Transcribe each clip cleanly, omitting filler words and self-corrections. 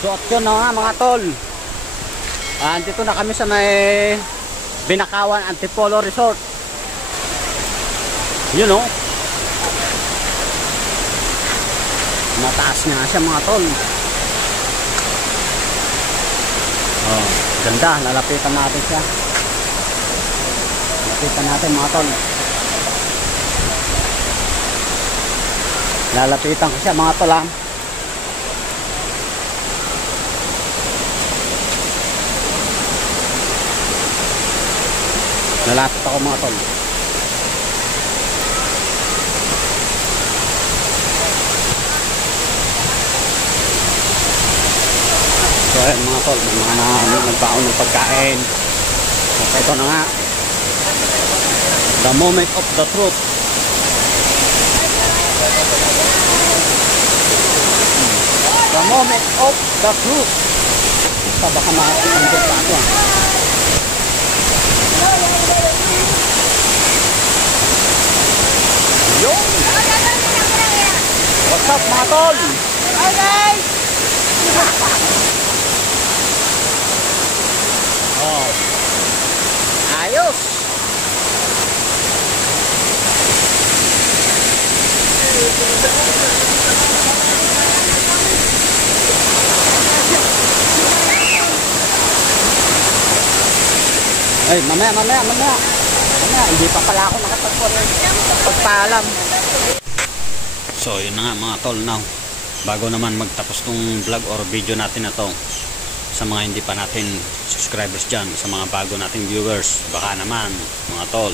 So at yun na nga mga tol, andito na kami sa may Binakawan Antipolo Resort. Yun o, mataas nga siya mga tol. Oh, ganda, lalapitan natin siya. Lalapitan natin mga tol. Lalapitan ko siya mga tol ha. Lalapit ako mga tol. So ayan mga tol, mga nagbaon ng pagkain. So ito na nga, the moment of the truth. The moment of the truth. Basta baka makakitandot sa ato. Yo! What's up mga tol? Hi guys! Oh. Ayos! Ay, mamaya, hindi pa pala ako nakapagpaalam. So, yun na nga mga tol, now, bago naman magtapos tong vlog or video natin na to, sa mga hindi pa natin subscribers dyan, sa mga bago nating viewers, baka naman, mga tol,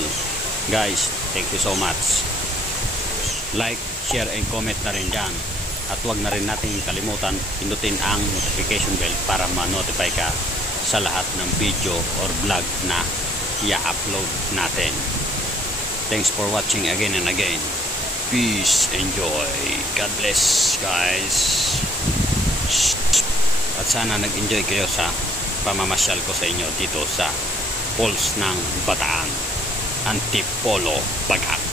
guys, thank you so much. Like, share, and comment na rin dyan. At huwag na rin natin kalimutan, pindutin ang notification bell para ma-notify ka sa lahat ng video or vlog na i-upload natin. Thanks for watching again and again. Peace, enjoy. God bless guys. At sana nag-enjoy kayo sa pamamasyal ko sa inyo dito sa Falls ng Bataan, Antipolo, Bagak.